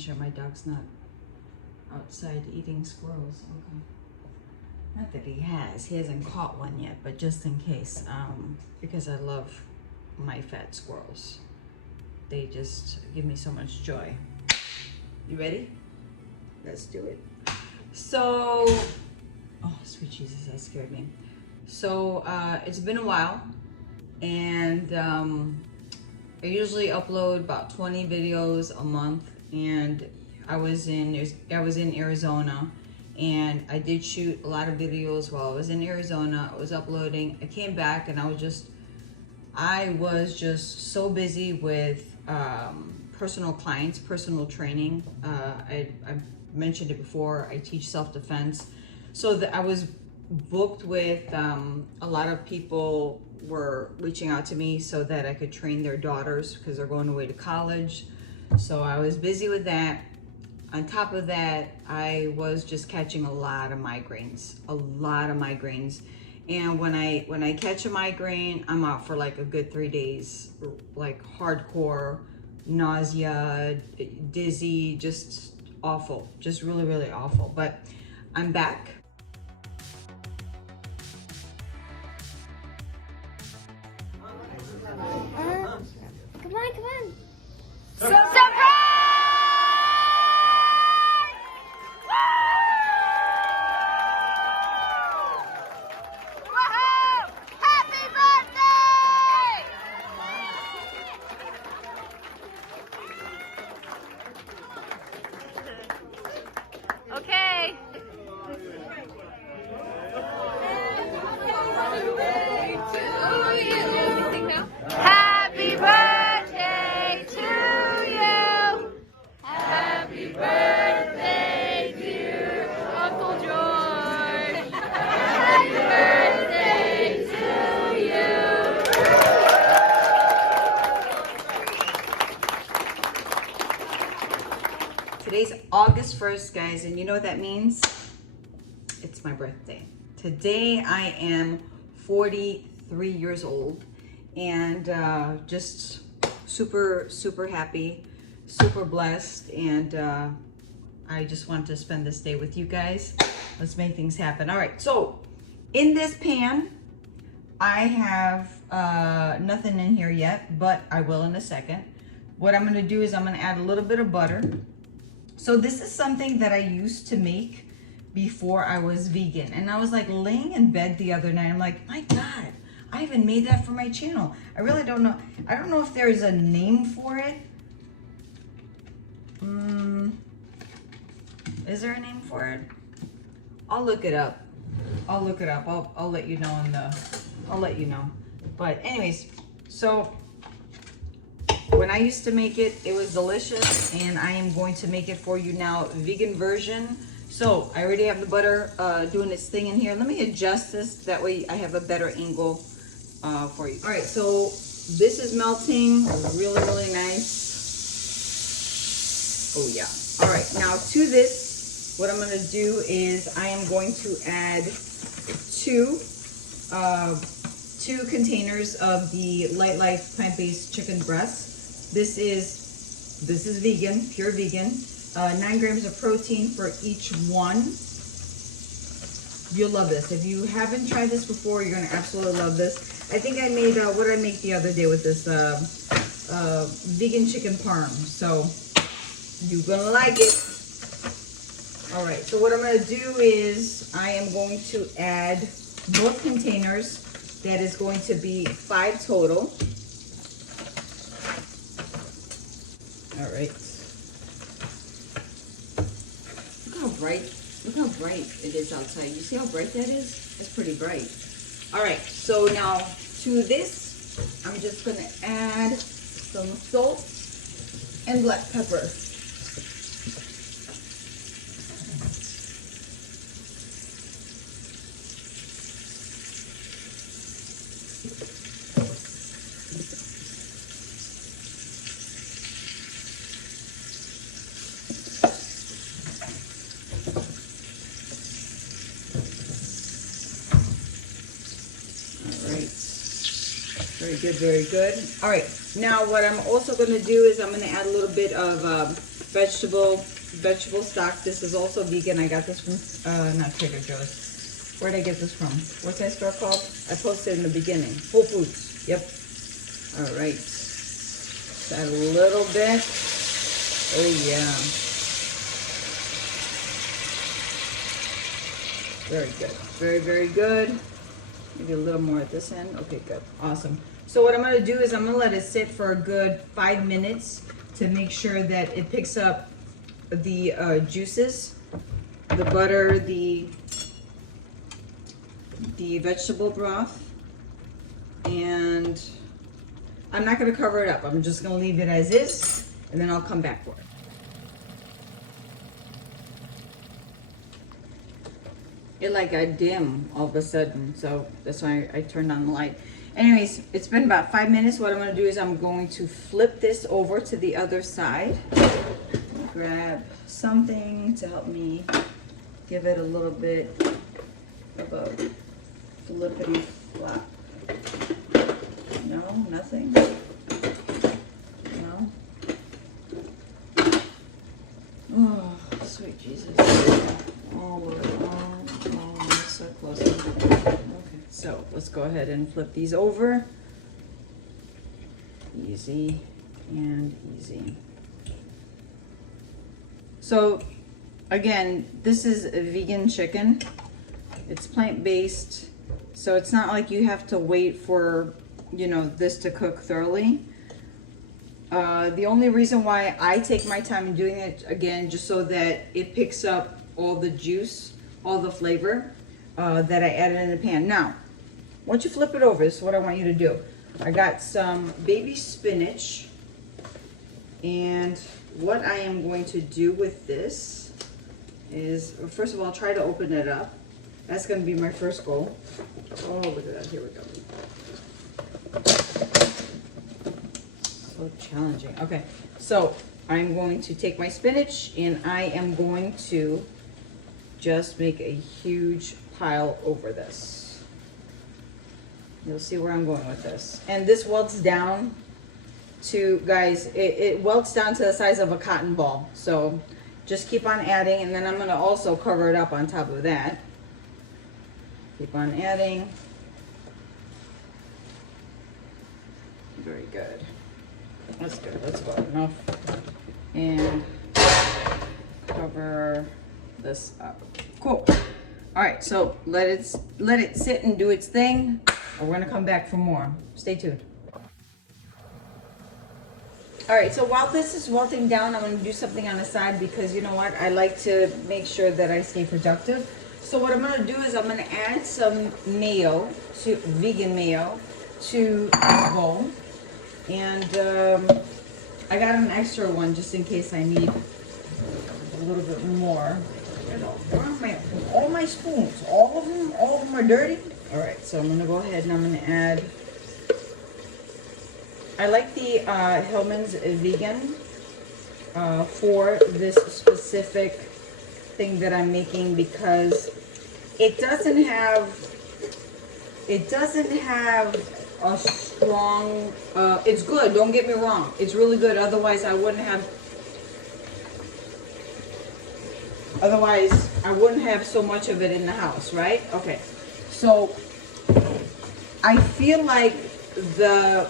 sure my dog's not outside eating squirrels. Okay. Not that he hasn't caught one yet, but just in case, because I love my fat squirrels. They just give me so much joy. You ready? Let's do it. So, oh, sweet Jesus, that scared me. So, it's been a while, and I usually upload about 20 videos a month, and I was in Arizona, and I did shoot a lot of videos while I was in Arizona. I was uploading. I came back, and I was just so busy with personal clients, personal training. I mentioned it before. I teach self-defense, so that I was booked with a lot of people were reaching out to me so that I could train their daughters because they're going away to college. So I was busy with that. On top of that, I was just catching a lot of migraines. And when I catch a migraine, I'm out for like a good 3 days, like hardcore nausea, dizzy, just awful, just really, really awful. But I'm back. Come on. Surprise! Woohoo! Happy birthday! Okay. Happy birthday to you. Happy birthday, dear Uncle George. Happy birthday to you. Today's August 1st, guys, and you know what that means? It's my birthday. Today I am 43 years old, and just super happy, super blessed, and I just want to spend this day with you guys. Let's make things happen. All right, so in this pan, I have nothing in here yet, but I will in a second. What I'm gonna do is I'm gonna add a little bit of butter. So this is something that I used to make before I was vegan, and I was like laying in bed the other night. I'm like, my God, I haven't made that for my channel. I really don't know. I don't know if there's a name for it. Is there a name for it? I'll look it up. I'll let you know I'll let you know. But anyways, so when I used to make it, it was delicious, and I am going to make it for you now, vegan version. So I already have the butter doing its thing in here. Let me adjust this, that way I have a better angle for you. All right, so this is melting really nice. Oh yeah. All right, now to this, what I'm gonna do is I am going to add two containers of the Light Life plant-based chicken breast. This is vegan, pure vegan. 9 grams of protein for each one. You'll love this. If you haven't tried this before, you're gonna absolutely love this. I think I made, what did I make the other day with this? Vegan chicken parm. So you're gonna like it. All right, so what I'm gonna do is I am going to add both containers. That is going to be 5 total. All right. Look how bright it is outside. You see how bright that is? That's pretty bright. All right, so now to this, I'm just gonna add some salt and black pepper. Very good. All right, now what I'm also going to do is I'm going to add a little bit of vegetable stock. This is also vegan. I got this from not Trader Joe's. Where did I get this from? What's that store called? I posted in the beginning. Whole Foods. Yep. All right. Just add a little bit. Oh yeah. Very good. Very, very good. Maybe a little more at this end. Okay, good. Awesome. So what I'm going to do is I'm going to let it sit for a good 5 minutes to make sure that it picks up the juices, the butter, the vegetable broth. And I'm not going to cover it up. I'm just going to leave it as is, and then I'll come back for it. It like got dim all of a sudden, so that's why I turned on the light. Anyways, it's been about 5 minutes. What I'm going to do is I'm going to flip this over to the other side. Grab something to help me give it a little bit of a flippity flop. No, nothing. No. Oh, sweet Jesus. All the way on. Oh, so close. Okay, so let's go ahead and flip these over. Easy and easy. So again, this is a vegan chicken. It's plant-based, so it's not like you have to wait for, you know, this to cook thoroughly. The only reason why I take my time in doing it, again, just so that it picks up all the juice, all the flavor that I added in the pan. Now, once you flip it over, this is what I want you to do. I got some baby spinach, and what I am going to do with this is, first of all, try to open it up. That's going to be my first goal. Oh, look at that. Here we go. So challenging. Okay, so I'm going to take my spinach and I am going to just make a huge pile over this. You'll see where I'm going with this. And this welts down to, guys, it welts down to the size of a cotton ball. So just keep on adding, and then I'm going to also cover it up on top of that. Keep on adding. Very good. That's good. That's good enough. And cover this up. Cool. All right, so let it sit and do its thing. We're going to come back for more. Stay tuned. All right, so while this is welting down, I'm going to do something on the side because you know what? I like to make sure that I stay productive. So what I'm going to do is I'm going to add some mayo, vegan mayo, to this bowl. And I got an extra one just in case I need a little bit more. All my spoons, all of them are dirty. All right, so I'm going to go ahead and I'm going to add, I like the Hellmann's vegan for this specific thing that I'm making because it doesn't have a strong, it's good, don't get me wrong, it's really good, otherwise I wouldn't have so much of it in the house, right? Okay, so I feel like the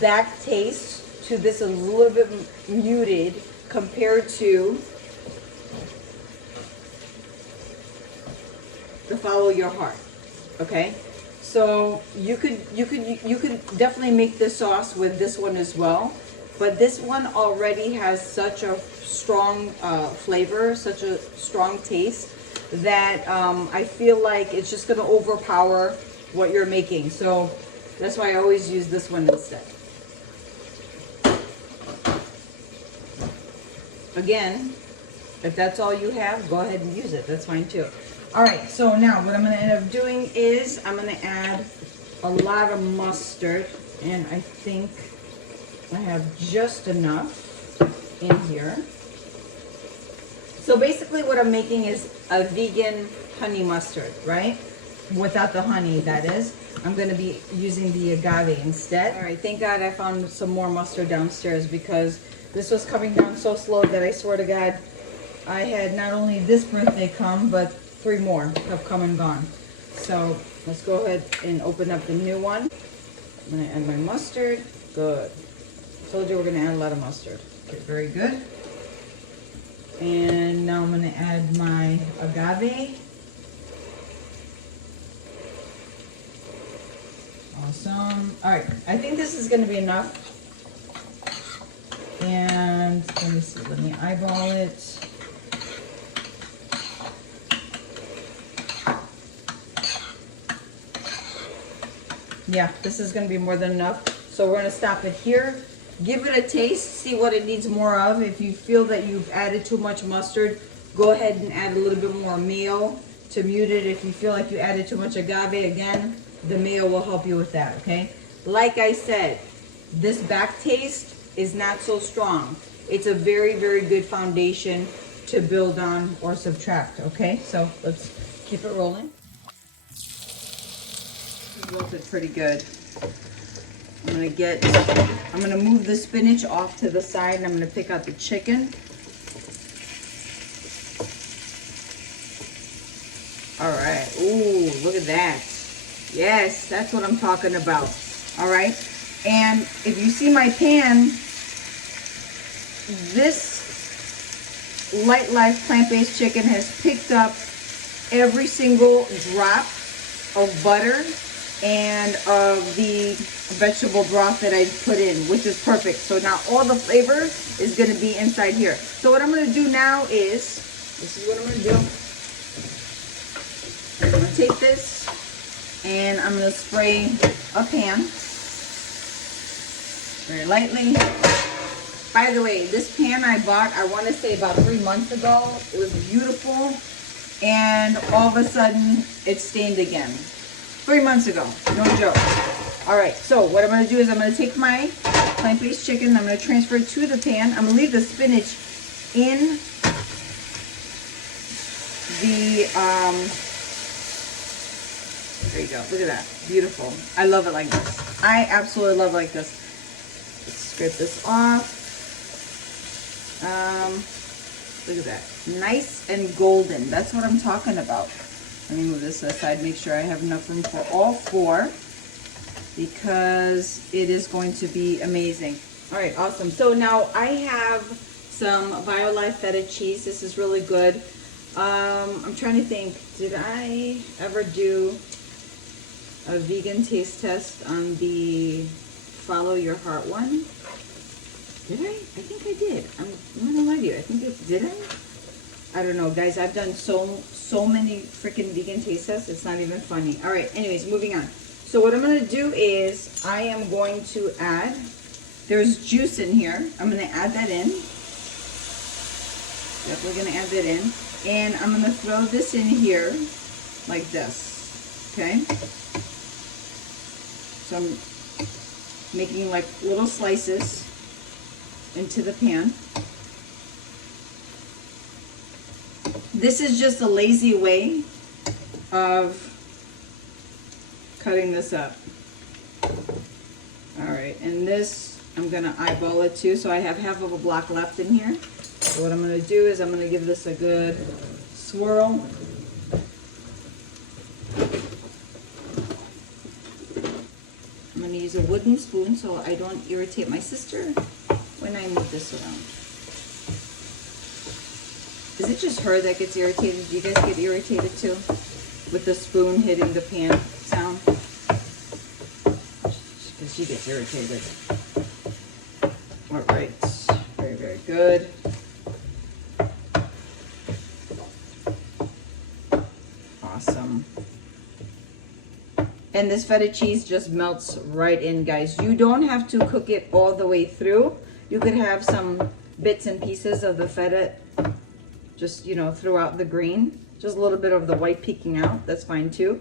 back taste to this is a little bit muted compared to the Follow Your Heart. Okay, so you could definitely make this sauce with this one as well, but this one already has such a strong flavor, such a strong taste that I feel like it's just going to overpower what you're making. So that's why I always use this one instead. Again, if that's all you have, go ahead and use it. That's fine too. All right, so now what I'm going to end up doing is I'm going to add a lot of mustard, and I think I have just enough in here. So basically what I'm making is a vegan honey mustard, right? Without the honey, that is. I'm going to be using the agave instead. All right, thank God I found some more mustard downstairs because This was coming down so slow that I swear to God, I had not only this birthday come, but 3 more have come and gone. So let's go ahead and open up the new one. I'm gonna add my mustard. Good. Told you we're gonna add a lot of mustard. Okay, very good. And now I'm gonna add my agave. Awesome. All right, I think this is gonna be enough. And let me see, let me eyeball it. Yeah, this is gonna be more than enough. So we're gonna stop it here. Give it a taste, see what it needs more of. If you feel that you've added too much mustard, go ahead and add a little bit more mayo to mute it. If you feel like you added too much agave, again, the mayo will help you with that, okay? Like I said, this back taste is not so strong. It's a very, very good foundation to build on or subtract, okay? So let's keep it rolling. Wilted pretty good. I'm gonna move the spinach off to the side and I'm gonna pick out the chicken. All right, ooh, look at that. Yes, that's what I'm talking about. All right, and if you see my pan, this Light Life plant-based chicken has picked up every single drop of butter and of the vegetable broth that I put in, which is perfect. So now all the flavor is gonna be inside here. So what I'm gonna do now is, this is what I'm gonna do. I'm gonna take this and I'm gonna spray a pan very lightly. By the way, this pan I bought, I wanna say about 3 months ago. It was beautiful and all of a sudden it stained again. 3 months ago, no joke. All right, so what I'm gonna do is I'm gonna take my plant-based chicken, I'm gonna transfer it to the pan. I'm gonna leave the spinach in the, there you go, look at that, beautiful. I love it like this. I absolutely love it like this. Let's scrape this off. Look at that, nice and golden. That's what I'm talking about. Let me move this aside, make sure I have enough room for all 4 because it is going to be amazing. All right, awesome. So now I have some BioLife feta cheese. This is really good. I'm trying to think, did I ever do a vegan taste test on the Follow Your Heart one? Did I? I think I did. I'm not gonna lie to you. I think it did. I don't know, guys. I've done so many freaking vegan taste tests. It's not even funny. All right. Anyways, moving on. So what I'm gonna do is I am going to add. There's juice in here. I'm gonna add that in. Definitely gonna add that in, and I'm gonna throw this in here like this. Okay. So I'm making like little slices into the pan. This is just a lazy way of cutting this up. All right, and this, I'm gonna eyeball it too, so I have half of a block left in here. So what I'm gonna do is I'm gonna give this a good swirl. I'm gonna use a wooden spoon so I don't irritate my sister when I move this around. Is it just her that gets irritated? Do you guys get irritated too with the spoon hitting the pan sound? Because she gets irritated. All right, very, very good. Awesome. And this feta cheese just melts right in, guys. You don't have to cook it all the way through. You could have some bits and pieces of the feta just, you know, throughout the green. Just a little bit of the white peeking out. That's fine too.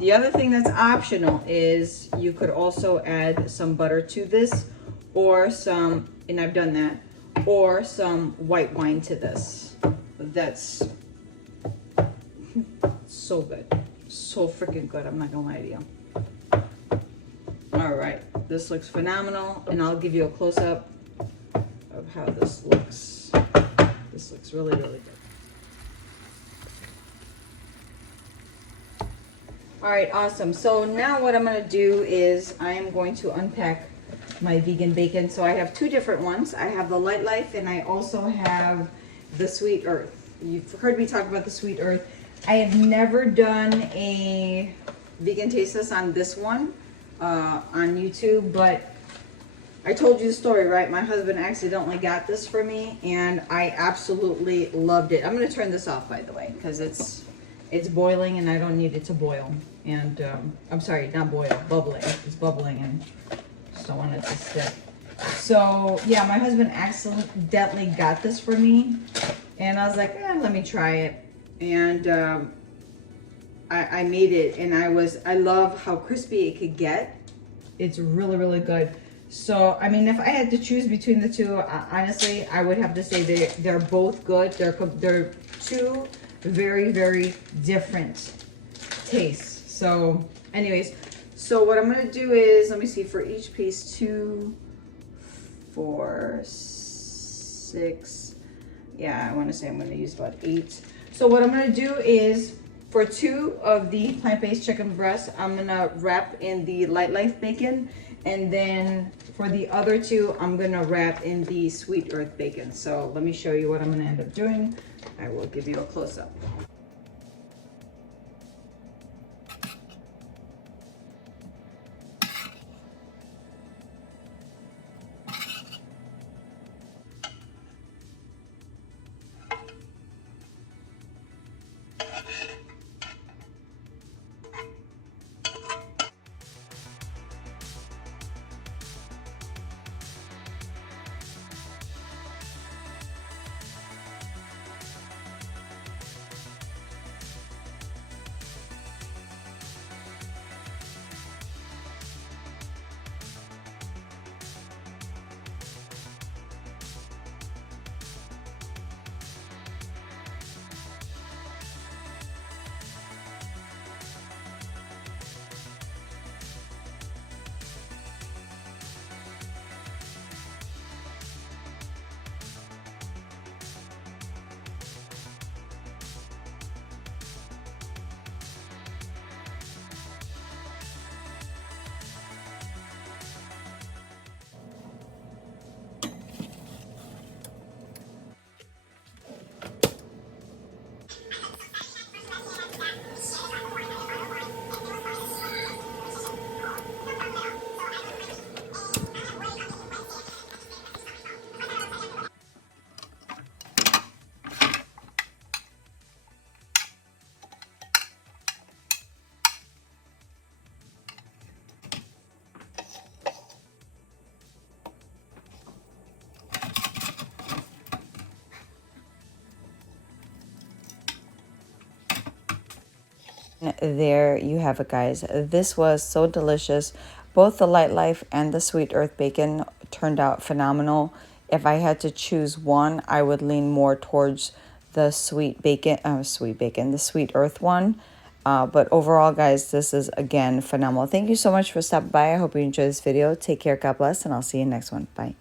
The other thing that's optional is you could also add some butter to this, or some, and I've done that, or some white wine to this. That's so good. So freaking good. I'm not gonna lie to you. All right. This looks phenomenal, and I'll give you a close-up of how this looks. This looks really, really good. All right, awesome. So now what I'm gonna do is I am going to unpack my vegan bacon. So I have two different ones. I have the Light Life, and I also have the Sweet Earth. You've heard me talk about the Sweet Earth. I have never done a vegan taste test on this one on YouTube, but I told you the story, right? My husband accidentally got this for me, and I absolutely loved it. I'm gonna turn this off, by the way, because it's boiling, and I don't need it to boil. And I'm sorry, not boil, bubbling. It's bubbling, and just don't want it to stick. So yeah, my husband accidentally got this for me, and I was like, let me try it. And I made it, and I love how crispy it could get. It's really, really good. So, I mean, if I had to choose between the two, honestly, I would have to say they're both good. They're two very, very different tastes. So, anyways, so what I'm going to do is, let me see, for each piece, 2, 4, 6, yeah, I want to say I'm going to use about 8. So what I'm going to do is, for 2 of the plant-based chicken breasts, I'm going to wrap in the Light Life bacon. And then for the other 2, I'm going to wrap in the Sweet Earth bacon. So let me show you what I'm going to end up doing. I will give you a close-up. There you have it, guys. This was so delicious. Both the Light Life and the Sweet Earth bacon turned out phenomenal. If I had to choose one, I would lean more towards the the Sweet Earth one. But overall, guys, this is again phenomenal. Thank you so much for stopping by. I hope you enjoyed this video. Take care, God bless, and I'll see you next one. Bye.